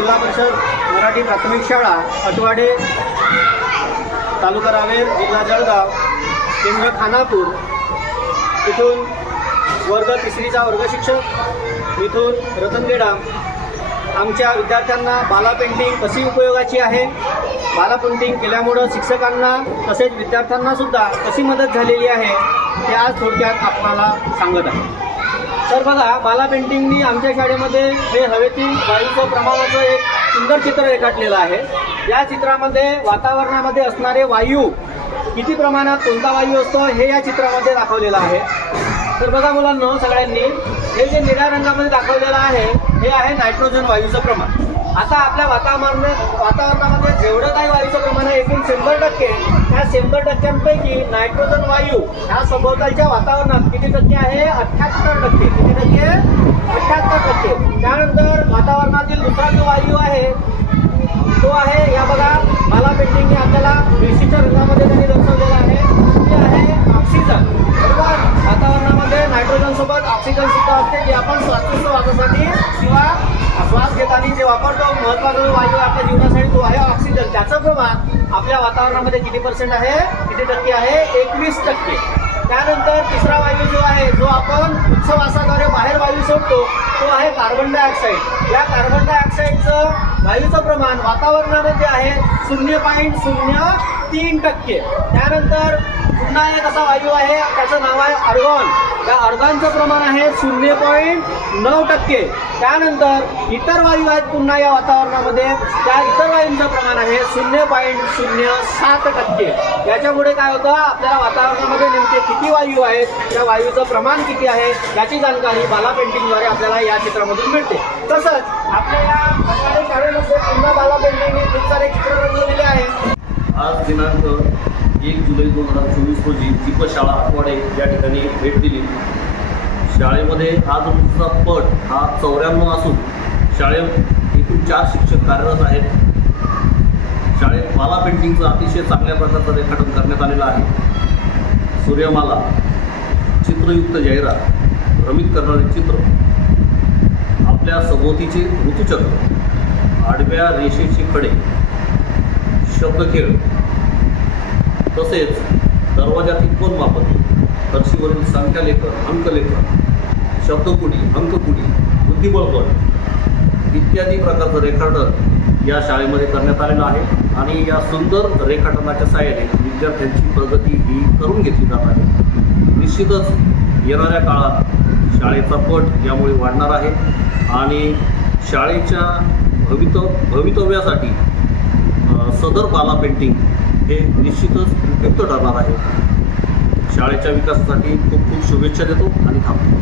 जिल्हा परिषद मराठी प्राथमिक शाळा अटवाडे, तालुका रावेर, जिल्हा जळगाव, केंद्र खानापूर इथून वर्ग तिसरीचा वर्ग शिक्षक मिथून रतनगेडा आमच्या विद्यार्थ्यांना बाला पेंटिंग कशी उपयोगाची आहे, बाला पेंटिंग केल्यामुळं शिक्षकांना तसेच विद्यार्थ्यांनासुद्धा कशी मदत झालेली आहे ते आज थोडक्यात आपल्याला सांगत आहे. तर बघा, बाला पेंटिंगनी आमच्या शाळेमध्ये हे हवेतील वायूचं प्रमाणाचं एक सुंदर चित्र रेखाटलेलं आहे. या चित्रामध्ये वातावरणामध्ये असणारे वायू किती प्रमाणात कोणता वायू असतो हे या चित्रामध्ये दाखवलेलं आहे. तर बघा मुलांनो, सगळ्यांनी हे जे निळ्या रंगामध्ये दाखवलेलं आहे हे आहे नायट्रोजन वायूचं प्रमाण. आता आपल्या वातावरणामध्ये जेवढं काही वायूचं प्रमाण आहे एकूण 100%, त्या 100%पैकी नायट्रोजन वायू ह्या सभोवतालच्या वातावरणात किती टक्के आहे? 78%. किती टक्के? 78%. त्यानंतर वातावरणातील दुसरा जो वायू आहे तो आहे, या बघा, बाला पेंटिंगने आपल्याला बेशीच्या रंगामध्ये त्यांनी दर्शवलेला आहे, ते आहे ऑक्सिजन. बरोबर, वातावरणामध्ये नायट्रोजन सोबत ऑक्सिजन सुद्धा असते, जे आपण श्वासोच्छवासासाठी किंवा श्वास घेताना जे वापरतो महत्त्वाचा जो वायू आपल्या जीवनासाठी तो आहे ऑक्सिजन. त्याचं प्रमाण आपल्या वातावरणामध्ये किती % आहे? किती टक्के आहे? 21%. त्यानंतर तिसरा वायू जो आहे, जो आपण उच्छवासाद्वारे बाहेर वायू सोडतो, तो आहे कार्बन डायऑक्साईड. या कार्बन डायऑक्साईडचं वायूचं प्रमाण वातावरणामध्ये आहे 0.03%. त्यानंतर पुन्हा एक असा वायू आहे, त्याचं नाव आहे आर्गॉन. या आर्गॉनचं प्रमाण आहे 0.9%. त्यानंतर इतर वायू आहेत पुन्हा या वातावरणामध्ये, त्या इतर वायूंचं प्रमाण आहे 0.07%. याच्यामुळे काय होतं, आपल्याला वातावरणामध्ये नेमके किती वायू आहेत, त्या वायूचं प्रमाण किती आहे याची जाणकारी बाला पेंटिंगद्वारे आपल्याला या चित्रामधून मिळते. तसंच आपल्या या शाळेमध्ये पुन्हा बाला पेंटिंगने खूप सारे चित्र रंगवलेले आहेत. आज दिनांक 1 जुलै 2024 रोजी दीपशाळा अटवाडे या ठिकाणी भेट दिली. शाळेमध्ये आज उंचीचा पट हा 94 असून शाळेत एकूण 4 शिक्षक कार्यरत आहेत. शाळेत बाला पेंटिंगचं अतिशय चांगल्या प्रकारचं रेखाटन करण्यात आलेलं आहे. सूर्यमाला, चित्रयुक्त जाहिरात, भ्रमित करणारे चित्र, आपल्या सभोवतीचे ऋतुचक्र, आडव्या रेषेचे खडे, शब्दखेळ, तसेच दरवाजातील कोनमापन, फरशीवरील संख्यालेखन, अंकलेखन, शब्दकुडी, अंककुडी, बुद्धिबळपण इत्यादी प्रकारचं रेखाटन या शाळेमध्ये करण्यात आलेलं आहे. आणि या सुंदर रेखाटनाच्या सहाय्याने विद्यार्थ्यांची प्रगती ही करून घेतली जात आहे. निश्चितच येणाऱ्या काळात शाळेचा पट यामुळे वाढणार आहे आणि शाळेच्या भवितव्यासाठी सदर बाला पेंटिंग हे निश्चितच उपयुक्त ठरणार आहे. शाळेच्या विकासासाठी खूप खूप शुभेच्छा देतो आणि थांबतो.